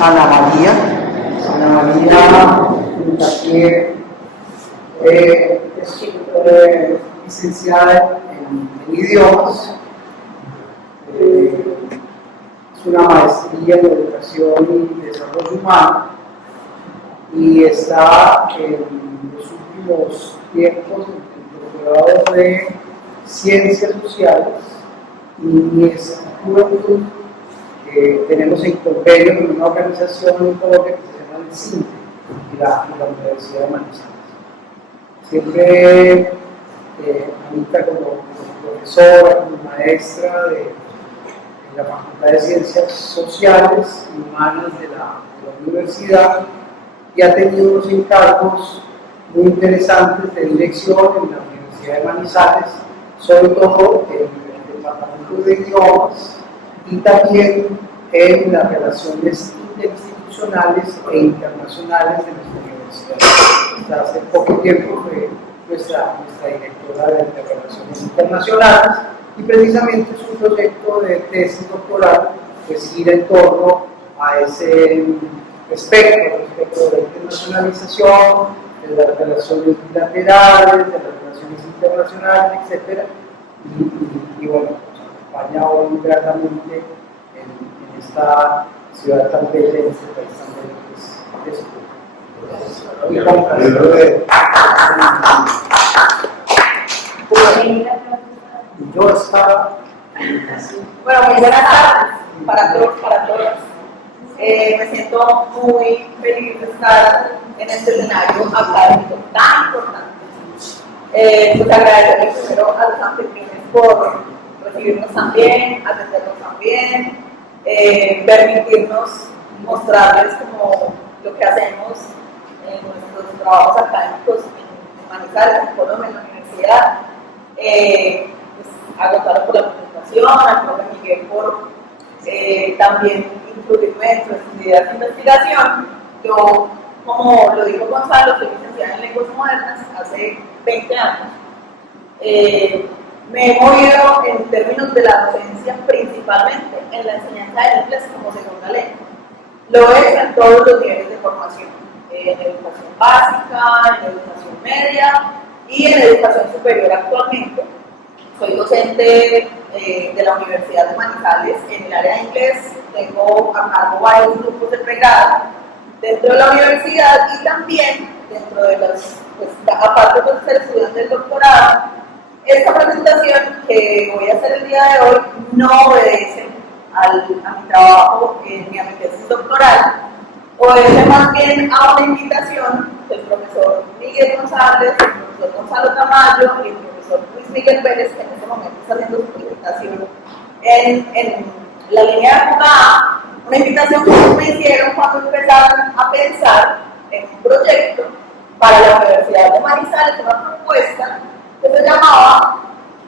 Ana María. Ana María Muntaquier es licenciada en idiomas, es una maestría en educación y desarrollo humano y está en los últimos tiempos en el doctorado de ciencias sociales y niñez y juventud. Tenemos en convenio con una organización en Colombia que se llama el CINTE y la Universidad de Manizales. Siempre Anita como profesora, como maestra de la Facultad de Ciencias Sociales y Humanas de la universidad y ha tenido unos encargos muy interesantes de dirección en la Universidad de Manizales, sobre todo en el departamento de idiomas y también en las relaciones interinstitucionales e internacionales de nuestra universidad. Hasta hace poco tiempo fue nuestra directora de relaciones internacionales y precisamente su proyecto de tesis doctoral pues gira en torno a ese respecto de la internacionalización, de las relaciones bilaterales, de las relaciones internacionales, etc. Y bueno, nos acompaña hoy gratamente en esta ciudad tan bella, en este país tan bello y yo estaba. Bueno, muy buenas tardes para todos, para todas. Me siento muy feliz de estar en este escenario académico tan importante. Pues agradecerles primero a los anfitriones por recibirnos también, atendernos también, permitirnos mostrarles como lo que hacemos en nuestros trabajos académicos en Manizales, en Colombia, en la universidad. Pues, agotaron por la presentación, al profe Miguel por también incluirme dentro de sus ideas de investigación. Yo, como lo dijo Gonzalo, soy licenciada en lenguas modernas hace 20 años. Me he movido en términos de la docencia principalmente en la enseñanza del inglés como segunda lengua. Lo es en todos los niveles de formación, en educación básica, en educación media y en educación superior actualmente. Soy docente de la Universidad de Manizales en el área de inglés, tengo a cargo varios grupos de pregrado dentro de la universidad y también dentro de los, pues, aparte de ser estudiante del doctorado. Esta presentación que voy a hacer el día de hoy no obedece a mi trabajo en mi tesis doctoral, obedece más bien a una invitación del profesor Miguel González, el profesor Gonzalo Tamayo y el profesor Luis Miguel Pérez, que en este momento está haciendo su presentación en la línea de jugada. Una invitación que me hicieron cuando empezaron a pensar en un proyecto para la Universidad de Manizales, una propuesta que se llamaba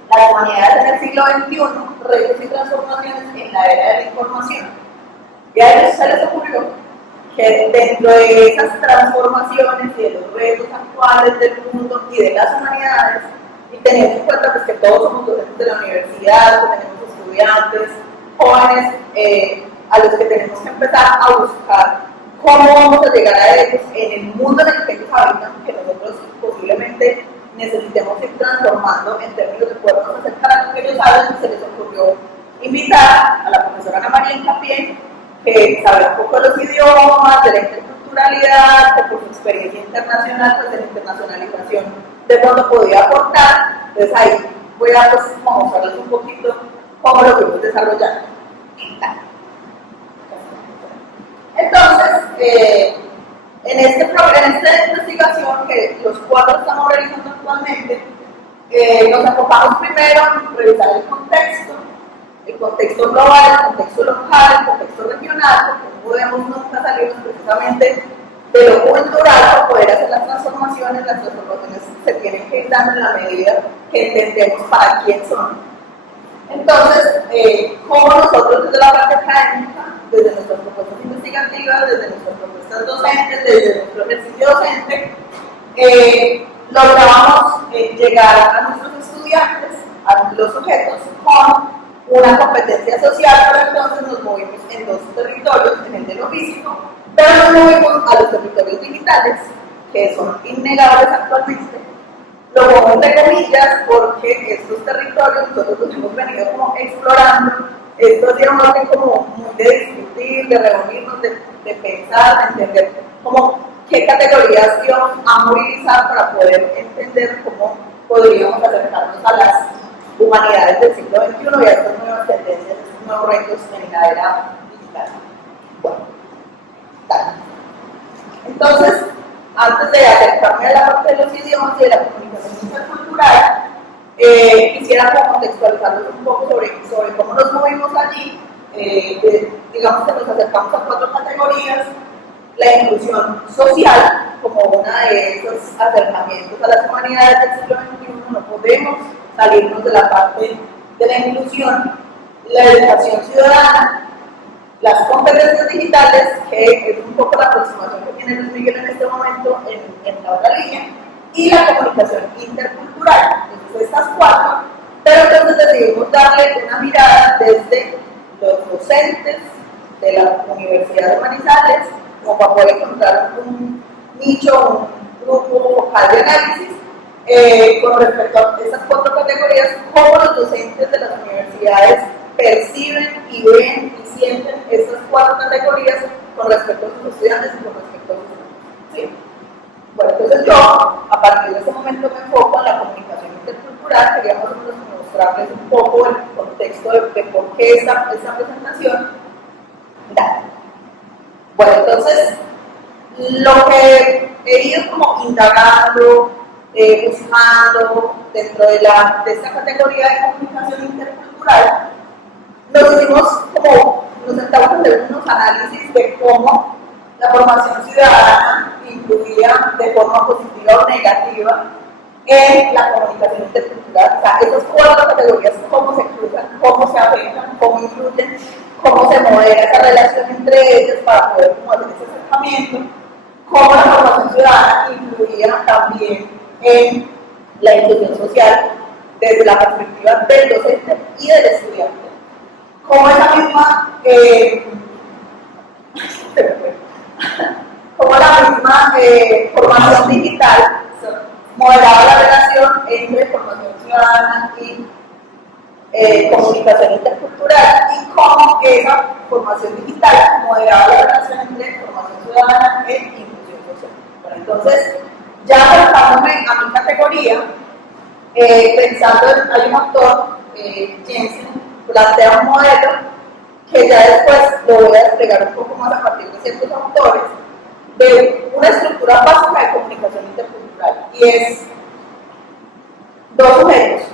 Las humanidades en el siglo XXI, retos y transformaciones en la era de la información. Y a ellos se les ocurrió que dentro de esas transformaciones y de los retos actuales del mundo y de las humanidades, y teniendo en cuenta pues, que todos somos docentes de la universidad, que tenemos estudiantes, jóvenes, a los que tenemos que empezar a buscar cómo vamos a llegar a ellos en el mundo en el que ellos habitan, que nosotros posiblemente necesitemos ir transformando en términos de podernos acercar a lo que ellos saben. Se les ocurrió invitar a la profesora Ana María Incapié, que sabe un poco de los idiomas, de la interculturalidad, que por su experiencia internacional, pues de la internacionalización, de cuándo podía aportar. Entonces ahí voy a pues, mostrarles un poquito cómo lo fuimos desarrollando. Entonces, en esta investigación que los 4 estamos realizando actualmente, nos enfocamos primero en revisar el contexto global, el contexto local, el contexto regional, porque no podemos nunca salirnos precisamente de lo cultural para poder hacer las transformaciones se tienen que ir dando en la medida que entendemos para quién son. Entonces, cómo nosotros desde la parte académica, desde nuestras propuestas investigativas, desde nuestras propuestas docentes, desde nuestro ejercicio docente, logramos llegar a nuestros estudiantes, a los sujetos, con una competencia social, pero entonces nos movimos en dos territorios, en el de lo físico, pero nos movimos a los territorios digitales, que son innegables actualmente. Lo pongo entre comillas porque estos territorios nosotros los hemos venido como explorando, estos digamos como muy de discutir, de reunirnos, de pensar, de entender como qué categorías íbamos a movilizar para poder entender cómo podríamos acercarnos a las humanidades del siglo XXI y a estas nuevas tendencias, estos nuevos retos en la era digital. Bueno, tal. Entonces, antes de acercarme a la parte de los idiomas y de la comunicación intercultural, quisiera contextualizarlos un poco sobre cómo nos movimos allí. Digamos que nos acercamos a 4 categorías: la inclusión social, como una de esos acercamientos a las humanidades del siglo XXI, no podemos salirnos de la parte de la inclusión, la educación ciudadana, las competencias digitales, que es un poco la aproximación que tiene Luis Miguel en este momento en la otra línea, y la comunicación intercultural. Entonces, estas 4, pero entonces decidimos darle una mirada desde los docentes de la Universidad de Manizales, como para poder encontrar un nicho, un grupo focal de análisis con respecto a estas 4 categorías, cómo los docentes de las universidades perciben y ven y sienten estas 4 categorías con respecto a sus estudiantes y con respecto a sus alumnos. ¿Sí? Bueno, entonces yo, a partir de ese momento, me enfoco en la comunicación intercultural. Quería más o menos mostrarles un poco el contexto de por qué esta presentación. Dale. Bueno, entonces, lo que he ido como indagando, buscando dentro de esta categoría de comunicación intercultural, nos sentamos a hacer unos análisis de cómo la formación ciudadana influía de forma positiva o negativa en la comunicación intercultural. O sea, esas 4 categorías, cómo se cruzan, cómo se afectan, cómo influyen, cómo se modera esa relación entre ellas para poder hacer ese acercamiento, cómo la formación ciudadana influía también en la inclusión social desde la perspectiva del docente y del estudiante. Cómo esa misma formación digital moderaba la relación entre formación ciudadana y comunicación intercultural, y cómo esa formación digital moderaba la relación entre formación ciudadana e inclusión social. Bueno, entonces, ya acercándome a mi categoría, pensando en, hay un autor, Jensen, plantea un modelo que ya después lo voy a desplegar un poco más a partir de ciertos autores, de una estructura básica de comunicación intercultural, y es 2 sujetos.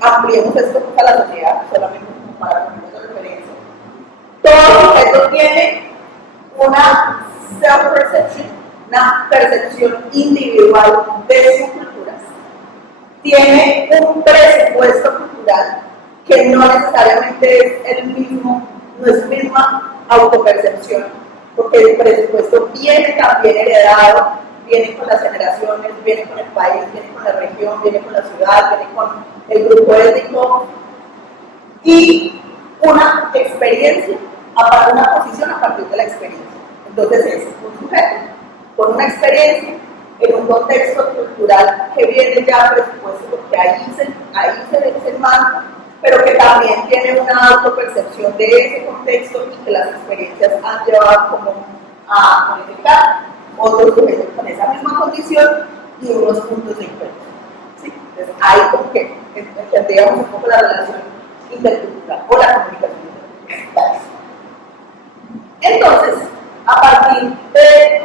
Ampliemos esto a la sociedad, solamente como para ponernos de referencia. Todo sujeto tiene una self-perception, una percepción individual de su cultura. Tiene un presupuesto cultural que no necesariamente es el mismo, no es misma autopercepción, porque el presupuesto viene también heredado, viene con las generaciones, viene con el país, viene con la región, viene con la ciudad, viene con el grupo étnico, y una experiencia, una posición a partir de la experiencia. Entonces es un sujeto con una experiencia en un contexto cultural que viene ya presupuesto, porque ahí se marca, pero que también tiene una autopercepción de ese contexto y que las experiencias han llevado como a modificar otros sujetos con esa misma condición y unos puntos de encuentro. ¿Sí? Entonces ahí como que entendíamos un poco la relación intercultural o la comunicación intercultural. Entonces, a partir de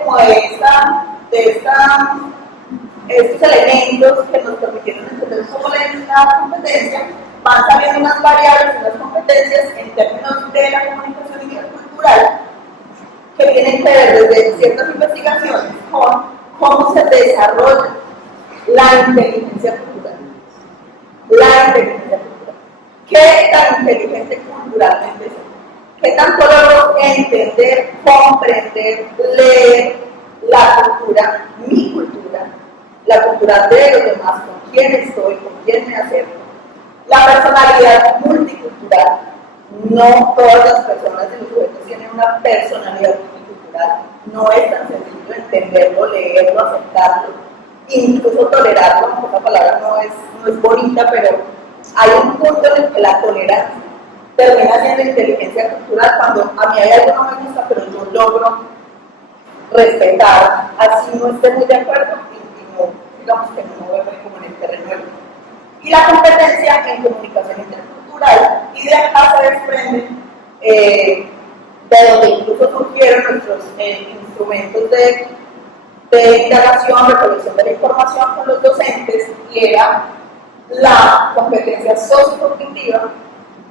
estos elementos que nos permitieron entender cómo la competencia, van saliendo unas variables, unas competencias en términos de la comunicación intercultural que tienen que ver desde ciertas investigaciones con cómo se desarrolla la inteligencia cultural. La inteligencia cultural. ¿Qué tan inteligente culturalmente soy? ¿Qué tanto logro entender, comprender, leer la cultura, mi cultura, la cultura de los demás, con quién estoy, con quién me acerco? La personalidad multicultural. No todas las personas y los sujetos tienen una personalidad multicultural. No es tan sencillo entenderlo, leerlo, aceptarlo, incluso tolerarlo, aunque esa palabra no es bonita, pero hay un punto en el que la tolerancia termina siendo inteligencia cultural cuando a mí hay algo que no me gusta, pero yo logro respetar, así no esté muy de acuerdo y no, digamos que no me voy como en el terreno del otro. Y la competencia en comunicación intercultural, y de acá se desprende de donde incluso surgieron nuestros instrumentos de indagación, recolección de la información con los docentes, y era la competencia sociocognitiva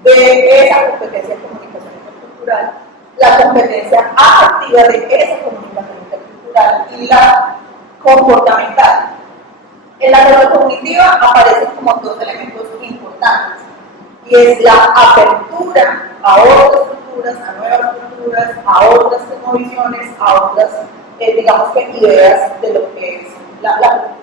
de esa competencia en comunicación intercultural, la competencia afectiva de esa comunicación intercultural y la comportamental. En la neurocognitiva aparecen como dos elementos importantes, y es la apertura a otras culturas, a nuevas culturas, a otras cosmovisiones, a otras, digamos que ideas de lo que es la cultura.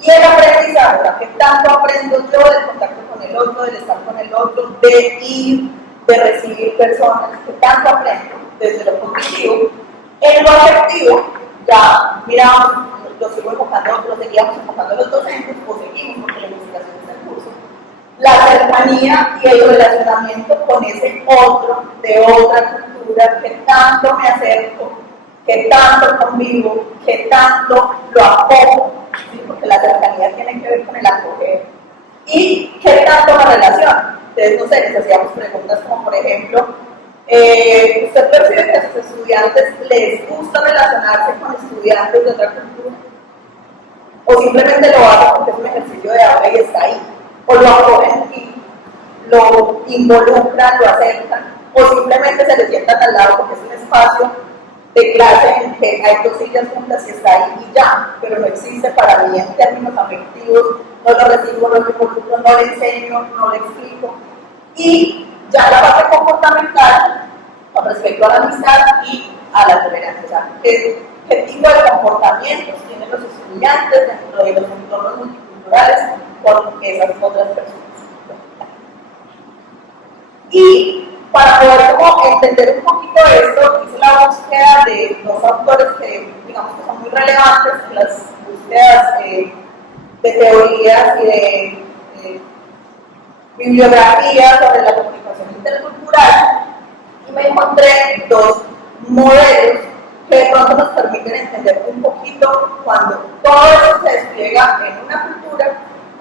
Y el aprendizaje, o sea, que tanto aprendo yo del contacto con el otro, del estar con el otro, de ir, de recibir personas, que tanto aprendo desde lo cognitivo. En lo afectivo, ya miramos, lo seguíamos enfocando los docentes, o seguimos porque la investigación está en curso, la cercanía y el relacionamiento con ese otro de otra cultura, que tanto me acerco, que tanto convivo, que tanto lo acojo, ¿sí? Porque la cercanía tiene que ver con el acoger, y que tanto me relaciona. Entonces, no sé, les hacíamos preguntas como, por ejemplo, ¿usted percibe que a sus estudiantes les gusta relacionarse con estudiantes de otra cultura? ¿O simplemente lo hacen porque es un ejercicio de aula y está ahí? ¿O lo acogen y lo involucran, lo acercan? ¿O simplemente se le sientan al lado porque es un espacio de clase en que hay dos sillas juntas y está ahí y ya, pero no existe para mí en términos afectivos, no lo recibo, no lo involucro, no le enseño, no le explico? Y ya la parte comportamental con respecto a la amistad y a la tolerancia, o sea, ¿qué tipo de comportamientos tienen los estudiantes dentro de los entornos multiculturales con esas otras personas? Y para poder como entender un poquito esto, hice la búsqueda de dos autores que digamos que son muy relevantes en las búsquedas de teorías y de bibliografía sobre la comunicación intercultural, y me encontré dos modelos que de pronto nos permiten entender un poquito cuando todo eso se despliega en una cultura,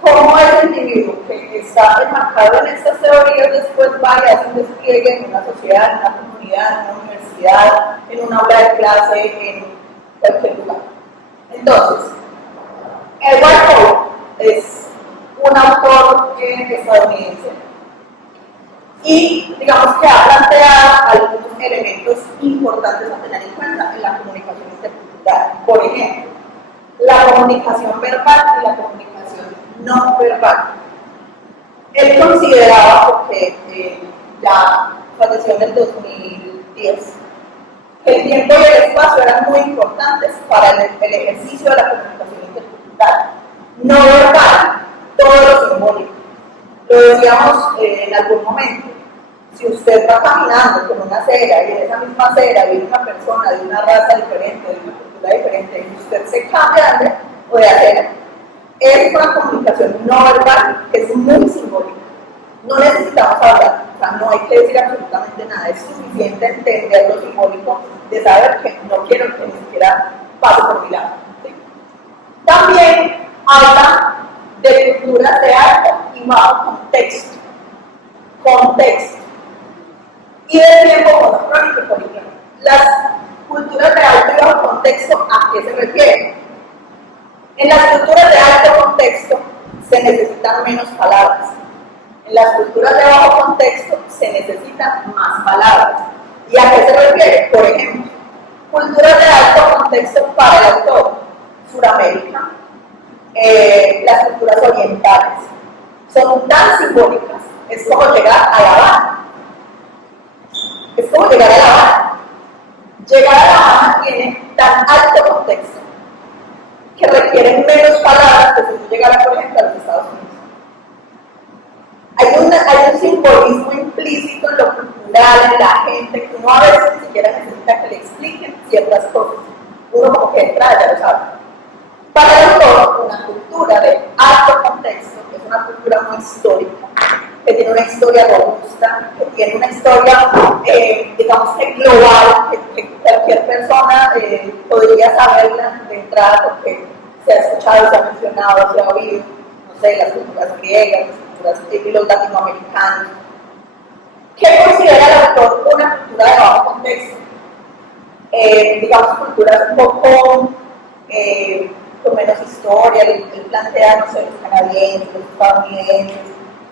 cómo el individuo que está enmarcado en estas teorías después va y hace un despliegue en una sociedad, en una comunidad, en una universidad, en un aula de clase, en cualquier lugar. Entonces, Edward Hall es un autor estadounidense y digamos que ha planteado algunos elementos importantes a tener en cuenta en la comunicación intercultural. Por ejemplo, la comunicación verbal y la comunicación no verbal. Él consideraba, porque ya falleció en el 2010, que el tiempo y el espacio eran muy importantes para el ejercicio de la comunicación intercultural. No verbal, todo lo simbólico. Lo decíamos en algún momento. Si usted va caminando por una acera y en esa misma acera viene una persona de una raza diferente, de una cultura diferente, y usted se cambia de acera, es una comunicación no verbal que es muy simbólica. No necesitamos hablar, o sea, no hay que decir absolutamente nada, es suficiente entender lo simbólico de saber que no quiero que ni siquiera pase por mi lado. ¿Sí? También habla de culturas de alto y bajo contexto. Y de tiempo monocrónico, por ejemplo. Las culturas de alto y bajo contexto, ¿a qué se refieren? En las culturas de alto contexto se necesitan menos palabras. En las culturas de bajo contexto se necesitan más palabras. ¿Y a qué se refiere? Por ejemplo, culturas de alto contexto para el autor, Suramérica, las culturas orientales, son tan simbólicas, es como llegar a La Habana. Es como llegar a La Habana. Llegar a La Habana tiene tan alto contexto que requieren menos palabras que si yo llegara, por ejemplo, a los Estados Unidos. Hay simbolismo implícito en lo cultural, en la gente, que uno a veces ni siquiera necesita que le expliquen ciertas cosas. Uno como que entra, ya lo sabe. Para el autor, una cultura de alto contexto, que es una cultura muy histórica, que tiene una historia robusta, que tiene una historia, digamos que global, que cualquier persona podría saberla de entrada porque se ha escuchado, se ha mencionado, se ha oído, no sé, las culturas griegas, las culturas y los latinoamericanos. ¿Qué considera el autor una cultura de bajo contexto? Digamos, culturas un poco con menos historia, él plantea, no sé, los canadienses, los estadounidenses,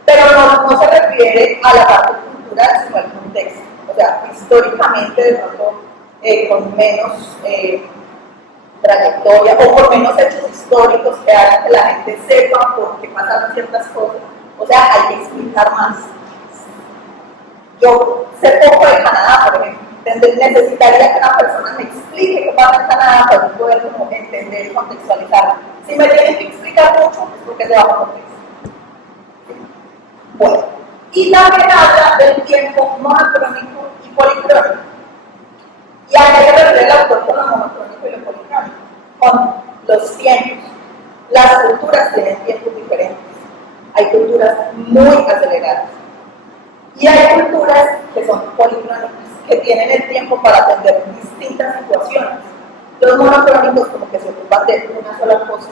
pero no se refiere a la parte cultural, sino al contexto. O sea, históricamente, de pronto, con menos trayectoria o con menos hechos históricos que hagan que la gente sepa por qué pasaron ciertas cosas. O sea, hay que explicar más. Yo sé poco de Canadá, por ejemplo. Necesitaría que una persona me explique qué pasa en Canadá para poder como entender y contextualizar. Si me tienen que explicar mucho, es porque es de bajo contexto. Bueno, y también habla del tiempo monocrónico y policrónico. ¿Y a qué se refiere el autor con lo monocrónico y lo policrónico? Con los tiempos. Las culturas tienen tiempos diferentes. Hay culturas muy aceleradas. Y hay culturas que son policrónicas, que tienen el tiempo para atender distintas situaciones. Los monocrónicos como que se ocupan de una sola cosa.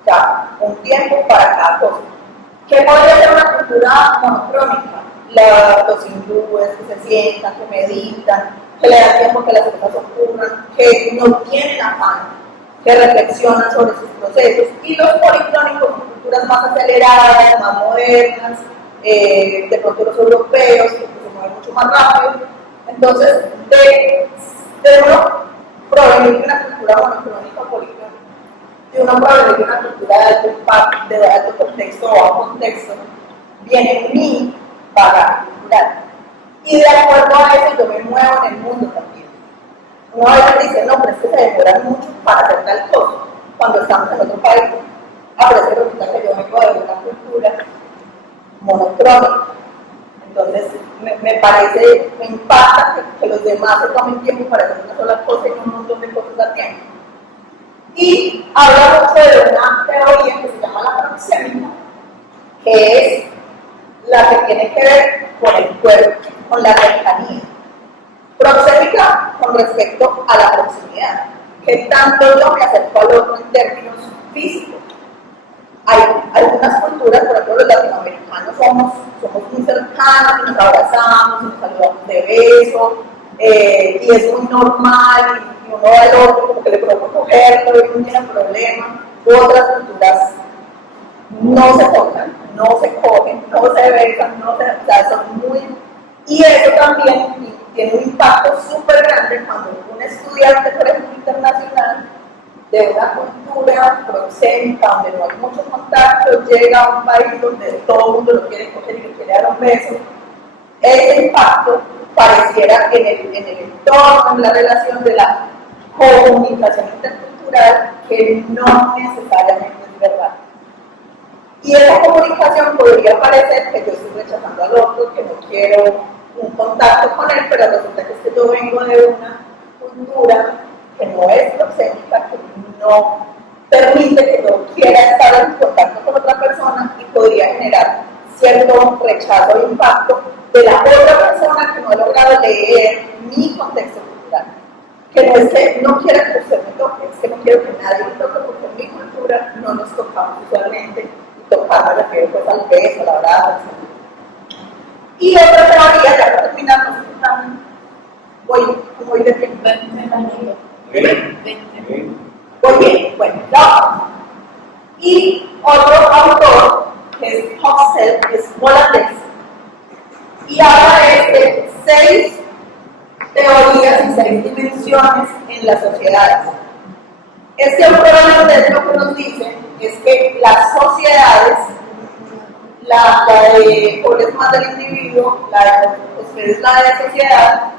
O sea, un tiempo para cada cosa. ¿Qué podría ser una cultura monocrónica? Los hindúes que se sientan, que meditan, que le dan tiempo que las cosas ocurran, que no tienen afán, que reflexionan sobre sus procesos. Y los policrónicos son culturas más aceleradas, más modernas, de pronto los europeos, que se mueven mucho más rápido. Entonces, de uno provenir de una cultura monocrónica o policrónica, de uno provenir de una cultura de alto impacto, de alto contexto o bajo contexto, viene mi bagaje cultural. Y de acuerdo a eso, yo me muevo en el mundo también. Uno a veces dice, no, pero es que se demoran mucho para hacer tal cosa, cuando estamos en otro país. Pero es que resulta que yo vengo de una cultura monocrónica. Entonces, me parece, me impacta que los demás se tomen tiempo para hacer una sola cosa y un montón de cosas a tiempo. Y habla mucho de una teoría que se llama la proxémica, que es la que tiene que ver con el cuerpo, con la cercanía. Proxémica con respecto a la proximidad. ¿Qué tanto yo me acerco al otro en términos físicos? Hay algunas culturas, por ejemplo los latinoamericanos somos muy cercanos, y nos abrazamos, y nos saludamos de beso, y es muy normal, y uno va al otro como que le provoca cogerlo y no tiene problema. Otras culturas no se tocan, no se cogen, no se besan, o sea, son muy... Y eso también tiene un impacto súper grande cuando un estudiante, por ejemplo, internacional, de una cultura proxémica, donde no hay muchos contactos, llega a un país donde todo el mundo lo quiere coger y le quiere dar un beso, ese impacto pareciera en el entorno, en la relación de la comunicación intercultural, que no necesariamente es verdad. Y esa comunicación podría parecer que yo estoy rechazando al otro, que no quiero un contacto con él, pero resulta que es que yo vengo de una cultura que no es proxémica, que no permite que yo quiera estar en contacto con otra persona y podría generar cierto rechazo e impacto de la otra persona que no ha logrado leer mi contexto cultural. Que no es que no quiera que usted me toque, es que no quiero que nadie me toque porque en mi cultura no nos tocamos usualmente, y tocar me refiero pues al beso, al abrazo, etc. Y otra teoría, ya para terminar, no sé qué tan voy de tiempo. Muy bien, bueno, ya. Y otro autor, que es Husserl, que es holandés, y habla de 6 teorías y 6 dimensiones en las sociedades. Este autor holandés lo que nos dice es que las sociedades, la de Paul más del individuo, la de Husserl es la de sociedad,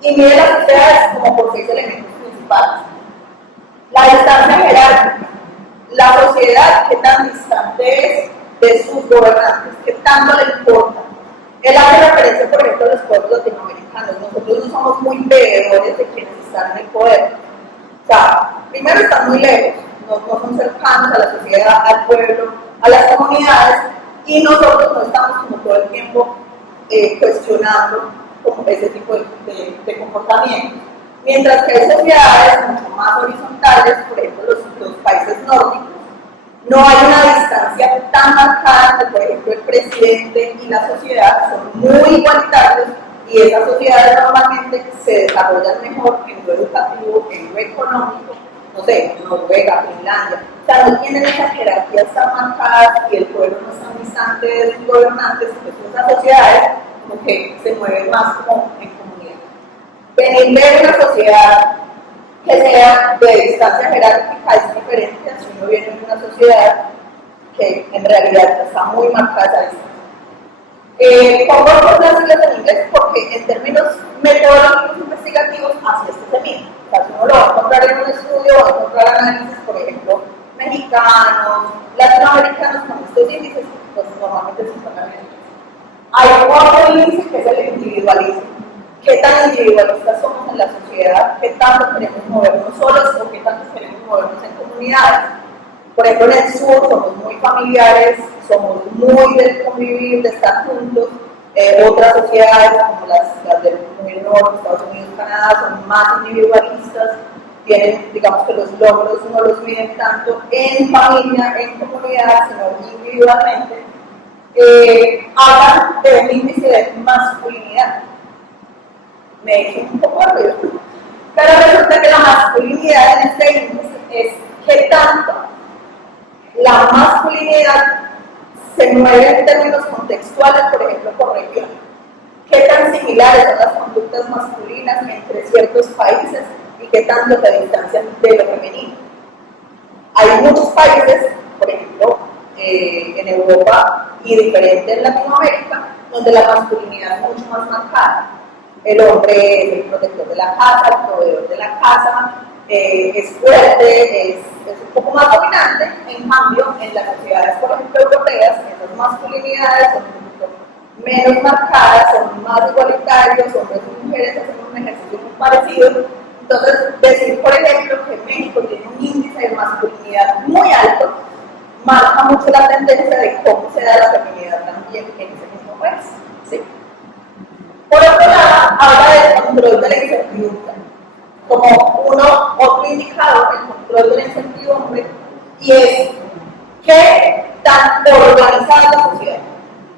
y mide las sociedades como por 6 elementos principales. La distancia jerárquica, la sociedad, qué tan distante es de sus gobernantes, qué tanto le importa Él hace referencia, por ejemplo, a los pueblos latinoamericanos. Nosotros no somos muy veedores de quienes están en el poder. O sea, primero están muy lejos, no son cercanos a la sociedad, al pueblo, a las comunidades, y nosotros no estamos como todo el tiempo cuestionando como ese tipo de comportamientos. Mientras que hay sociedades mucho más horizontales, por ejemplo los países nórdicos, no hay una distancia tan marcada entre, por ejemplo, el presidente y la sociedad, son muy igualitarios, y esas sociedades normalmente se desarrollan mejor en lo educativo, en lo económico, no sé, Noruega, Finlandia. O sea, no tienen esas jerarquías tan marcadas y el pueblo no es tan distante de sus gobernantes, entonces esas sociedades como que se mueven más como en comunidad. Venir de una sociedad que sea de distancia jerárquica es diferente a si uno viene de una sociedad que en realidad está muy marcada esa distancia. Pongo cosas en inglés porque en términos metodológicos investigativos así es que se mide. O sea, si uno lo va a encontrar en un estudio, va a encontrar análisis, por ejemplo, mexicanos, latinoamericanos con estos índices, pues normalmente se encuentran en inglés. Hay otro índice que es el individualismo. ¿Qué tan individualistas somos en la sociedad? ¿Qué tanto queremos movernos solos o qué tanto queremos movernos en comunidades? Por ejemplo, en el sur somos muy familiares, somos muy del convivir, de estar juntos. Otras sociedades, como las del muy norte, Estados Unidos, Canadá, son más individualistas. Tienen, digamos que los logros no los miden tanto en familia, en comunidad, sino individualmente. Hablan de un índice de masculinidad. Me dicen un poco arriba. Pero resulta que la masculinidad en este índice es qué tanto la masculinidad se mueve en términos contextuales, por ejemplo, por región. ¿Qué tan similares son las conductas masculinas entre ciertos países y qué tanto se distancian de lo femenino? Hay muchos países, por ejemplo, en Europa y diferente en Latinoamérica, donde la masculinidad es mucho más marcada. El hombre es el protector de la casa, el proveedor de la casa, es fuerte, es un poco más dominante. En cambio, en las sociedades, por ejemplo, europeas, esas masculinidades son un poco menos marcadas, son más igualitarios, hombres y mujeres hacen un ejercicio muy parecido. Entonces, decir, por ejemplo, que México tiene un índice de masculinidad muy alto, marca mucho la tendencia de cómo se da la feminidad también en ese mismo país. ¿Sí? Por otro lado, habla del control de la incertidumbre como otro indicador, el control de la incertidumbre, y es qué tan organizada es la sociedad,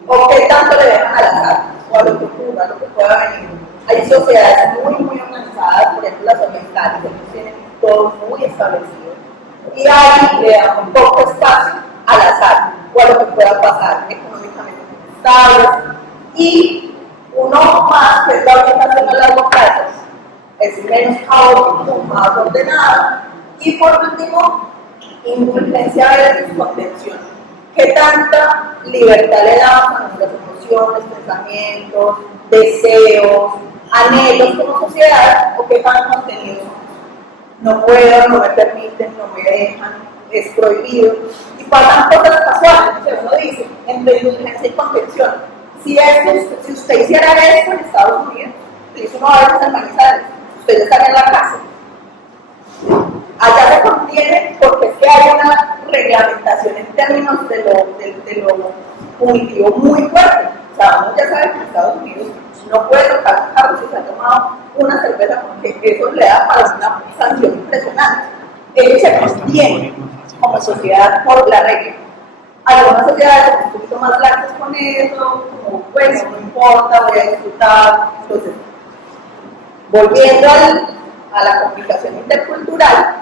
o qué tanto le dejan al azar, o a lo que ocurra, a lo que pueda venir. Hay sociedades muy organizadas, por ejemplo las orientales, ellos tienen todo muy establecido, y ahí le dan un poco espacio al azar, o a lo que pueda pasar económicamente estables, y uno más, que es la orientación a largo plazo, es menos caótico, más ordenado, y por último, indulgencia versus contención. ¿Qué tanta libertad le damos a nuestras emociones, pensamientos, deseos, anhelos como sociedad, o qué tan contenidos somos? No puedo, no me permiten, no me dejan, es prohibido, y pasan cosas casuales, que uno dice, entre indulgencia y contención. Si usted hiciera esto en Estados Unidos, dice uno a veces en Manizales, ustedes están en la cárcel. Allá se contiene porque es que hay una reglamentación en términos de lo punitivo muy fuerte. O sea, uno ya sabe que en Estados Unidos no puede tocar un carro si se ha tomado una cerveza porque eso le da para una sanción impresionante. Ellos se contienen como sociedad por la regla. Algunas sociedades son un poquito más laxas con eso, como bueno, no importa, voy a disfrutar. Entonces, volviendo a la complicación intercultural,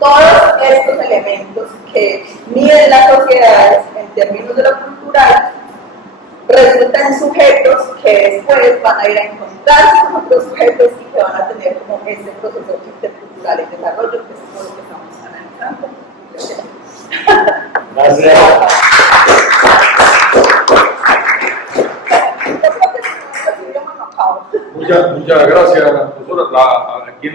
todos estos elementos que miden las sociedades en términos de lo cultural resultan sujetos que después van a ir a encontrarse con otros sujetos y que van a tener como este proceso intercultural en desarrollo, que es todo lo que estamos analizando. Gracias. Muchas gracias, profesora.